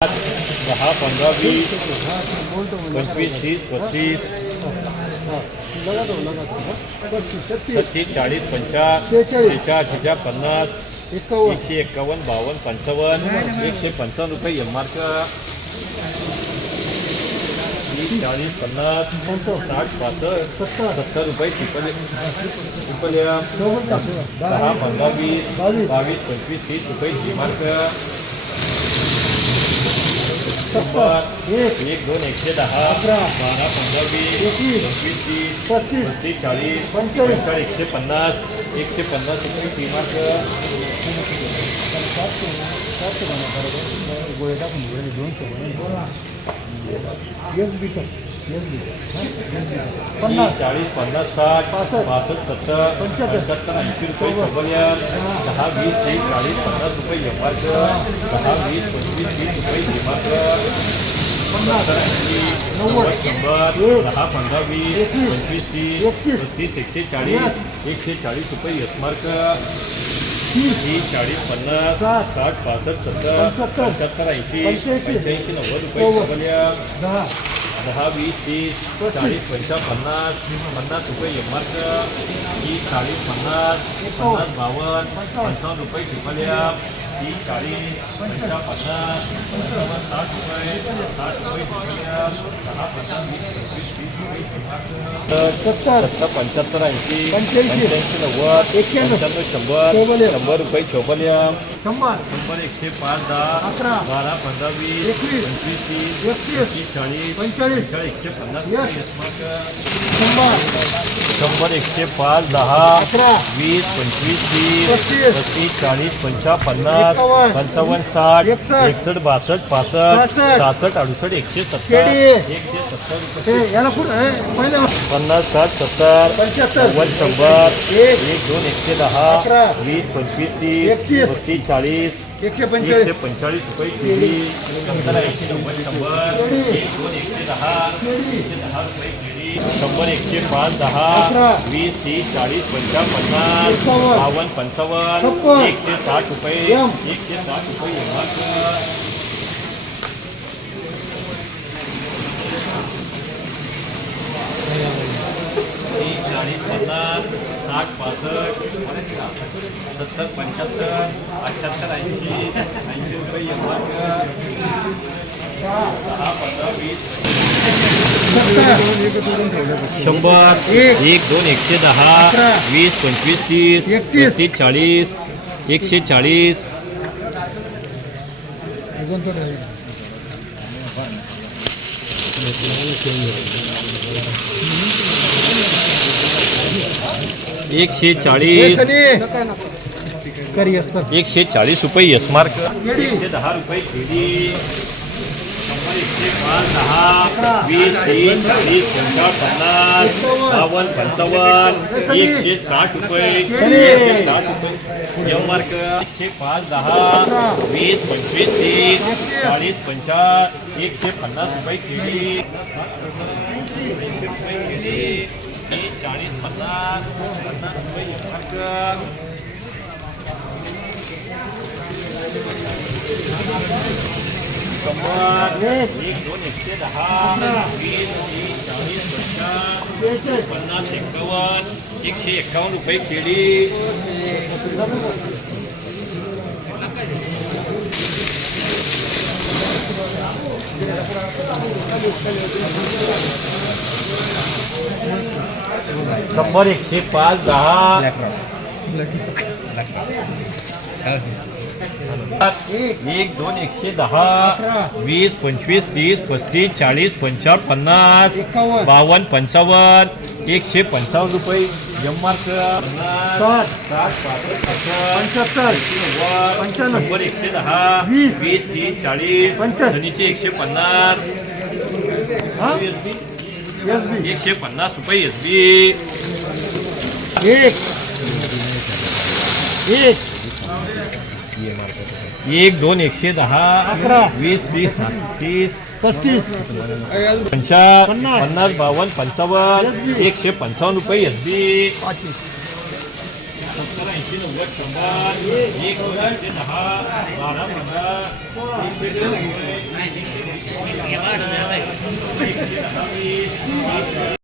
दहा पंधरा वीस पंचवीस तीस पस्तीस छत्तीस चाळीस पंचाळीस शेहेचाळीस पन्नास एकशे एक्कावन्न बावन्न पंचावन्न एकशे पंचावन्न रुपये एम मार्क तीस चाळीस पन्नास साठ पासष्ट सत्तर रुपये ट्रिपल ट्रिपल दहा पंधरा वीस बावीस पंचवीस तीस रुपये जी मार्क एक दोन एकशे दहा बारा पंधरा वीस पंचवीस तीस पस्तीस चाळीस पंचेचाळीस एकशे पन्नास एकशे पन्नास रुपये टी मार्क पन्नास. चाळीस पन्नास साठ पासष्ट. सत्तर पंच्याहत्तर. ऐंशी रुपये शंभर दहा वीस तीस चाळीस पन्नास रुपये एम मार्क दहा वीस पंचवीस तीस रुपये जी मार्क पन्नास ऐंशी नव्वद. शंभर दहा पंधरा वीस पंचवीस तीस पस्तीस एकशे चाळीस एकशे चाळीस रुपये यस तीस चाळीस पन्नास साठ पासष्ट सत्तर पंच्याहत्तर ऐंशी पंच्याऐंशी नव्वद रुपये शंभर दहा वीस तीस चाळीस पंचा पन्नास पन्नास रुपये एम मार्क तीस चाळीस पन्नास पन्नास बावन्न पंचावन्न. रुपये एम तीस चाळीस पंचा पन्नास पंचावन्न साठ रुपये साठ रुपये एम दहा पन्नास वीस सत्तर. पंच्याहत्तर ऐंशी पंच्याऐंशी. नव्वद एक्क्याण्णव. शंभर शंभर रुपये चौपन्न शंभर. शंभर एकशे पाच दहा अकरा. बारा पंधरा वीस एकवीस. पंचवीस तीस एकतीस. चाळीस पंचेचाळीस. एकशे पन्नास शंभर. शंभर एकशे पाच दहा वीस पंचवीस तीस पस्तीस चाळीस पंचा पन्नास पंचावन्न साठ एकसष्ट बासष्ट पासष्ट सहासष्ट अडुसष्ट एकशे सत्तर एकशे सत्तर पन्नास साठ सत्तर नव्वद शंभर एक दोन एकशे दहा वीस पंचवीस तीस पस्तीस चाळीस एकशे एकशे पंचेचाळीस रुपये ऐंशी नव्वद शंभर एक दोन एकशे दहा एकशे दहा रुपये शंभर एकशे पाच दहा वीस तीस चाळीस पंचावन्न पन्नास बावन्न पंचावन्न एकशे साठ रुपये एकशे साठ रुपये चाळीस पन्नास साठ पासष्ट सत्तर पंच्याहत्तर अठ्ठ्याहत्तर ऐंशी ऐंशी रुपये एवढा. दहा पंधरा वीस. शंभर एक दोन एकशे दहा वीस पंचवीस तीस पस्तीस चाळीस एकशे चाळीस एकशे चाळीस एकशे चाळीस रुपये यस मार्क एकशे दहा रुपये केली शंभर एकशे पाच दहा वीस तीस चाळीस पंचावन्न पन्नास बावन्न पंचावन्न एकशे साठ रुपये एकशे साठ रुपये यम एकशे पाच दहा वीस पंचवीस तीस चाळीस पंचावन्न एकशे पन्नास रुपये केली ऐंशी रुपये केली चाळीस पन्नास पन्नास रुपये यम मार्क शंभर एक दोन एकशे दहा. वीस तीस चाळीस पन्नास पन्नास एक्कावन्न एकशे एक्कावन्न रुपये केली शंभर एकशे पाच दहा एक दोन एकशे दहा वीस पंचवीस तीस पस्तीस चाळीस पंचावन्न पन्नास बावन्न पंचावन्न एकशे पंचावन्न रुपये. शंभर एकशे दहा वीस. तीस चाळीस शनीचे एकशे पन्नास. एकशे पन्नास रुपये एस बी एक. दोन एकशे दहा अकरा वीस तीस तीस पस्तीस पंचा पन्नास बावन्न पंचावन्न एकशे पंचावन्न रुपये एस बी सत्तर ऐंशी नव्वद शंभर एक दोन एकशे दहा बारा पंधरा एकशे दोन रुपये एकशे दहा वीस वीस